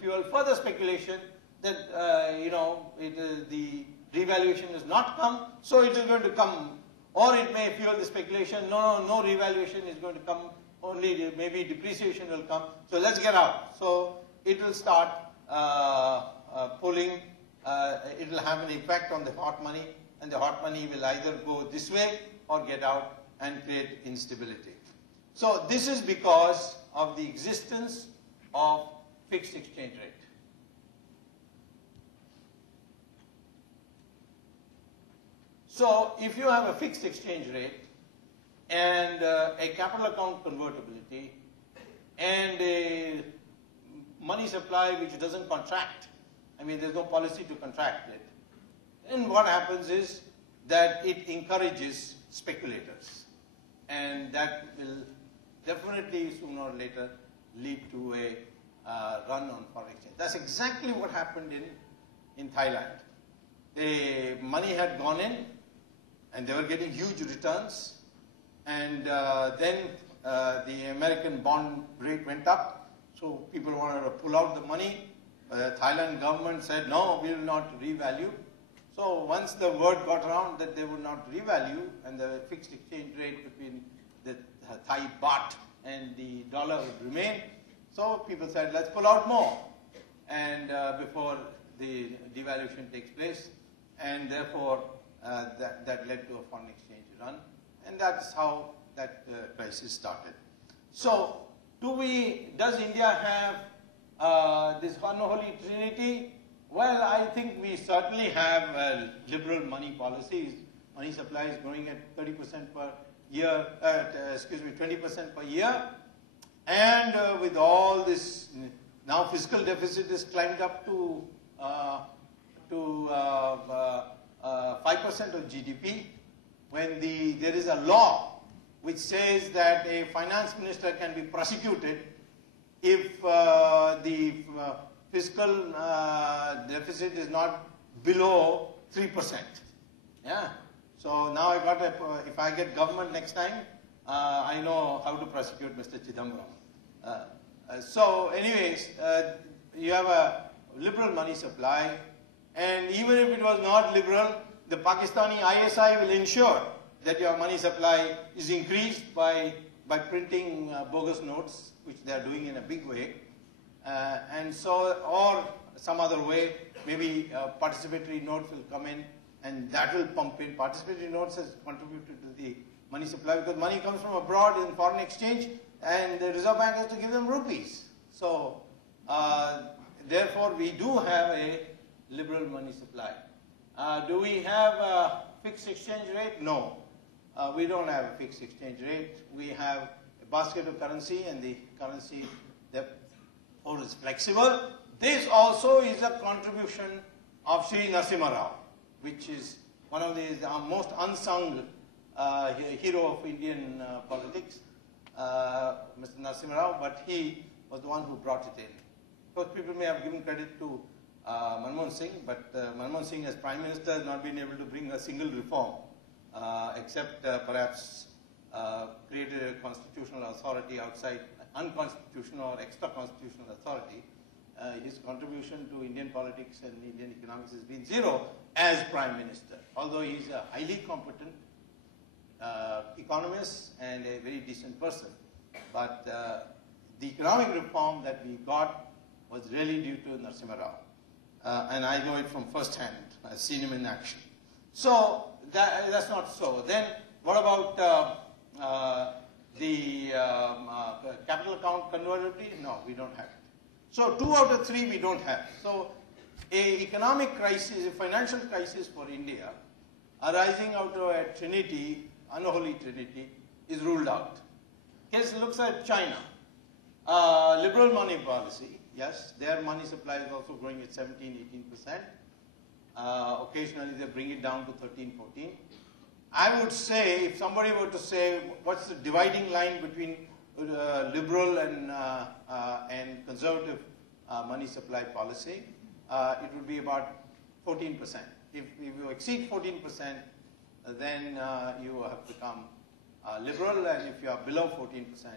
fuel further speculation that the revaluation has not come, so it is going to come, or it may fuel the speculation, no revaluation is going to come, only maybe depreciation will come, so let's get out. So it will start pulling, it will have an effect on the hot money, and the hot money will either go this way or get out and create instability. So this is because of the existence of fixed exchange rate. So if you have a fixed exchange rate and a capital account convertibility and a money supply which doesn't contract, I mean there's no policy to contract it, then what happens is that it encourages speculators, and that will definitely sooner or later lead to a run on foreign exchange. That's exactly what happened in Thailand. The money had gone in and they were getting huge returns, and then the American bond rate went up, so people wanted to pull out the money. The Thailand government said, no, we will not revalue. So once the word got around that they would not revalue and the fixed exchange rate between the Thai baht and the dollar would remain, so people said, let's pull out more, and before the devaluation takes place, and therefore that led to a foreign exchange run, and that's how that crisis started. So does India have this unholy trinity? Well, I think we certainly have liberal money policies. Money supply is growing at 30% per year, 20% per year. And with all this, now fiscal deficit is climbed up to 5% of GDP, when there is a law which says that a finance minister can be prosecuted if the fiscal deficit is not below 3%. Yeah. So now if I get government next time, I know how to prosecute Mr. Chidambaram. So anyways, you have a liberal money supply, and even if it was not liberal, the Pakistani ISI will ensure that your money supply is increased by printing bogus notes, which they are doing in a big way. And so, or some other way, maybe participatory notes will come in and that will pump in. Participatory notes has contributed to the money supply because money comes from abroad in foreign exchange and the Reserve Bank has to give them rupees. So, therefore we do have a liberal money supply. Do we have a fixed exchange rate? No. We don't have a fixed exchange rate. We have a basket of currency, and the currency therefore is flexible. This also is a contribution of Sri Narasimha Rao, which is one of the most unsung hero of Indian politics, Mr. Narasimha Rao, but he was the one who brought it in. Of course, people may have given credit to Manmohan Singh, but Manmohan Singh as Prime Minister has not been able to bring a single reform, except perhaps created a constitutional authority outside, unconstitutional or extra-constitutional authority. His contribution to Indian politics and Indian economics has been zero as Prime Minister, although he is a highly competent economist and a very decent person. But the economic reform that we got was really due to Narasimha Rao. And I know it from first hand. I've seen him in action. So that's not so. Then what about the capital account convertibility? No, we don't have it. So 2 out of 3 we don't have. So a economic crisis, a financial crisis for India arising out of a trinity, unholy trinity, is ruled out. Case looks at China. Liberal money policy, yes, their money supply is also growing at 17–18%. Occasionally they bring it down to 13–14%. I would say, if somebody were to say, what's the dividing line between liberal and conservative money supply policy, it would be about 14%. If you exceed 14%, then you have become liberal, and if you are below 14%,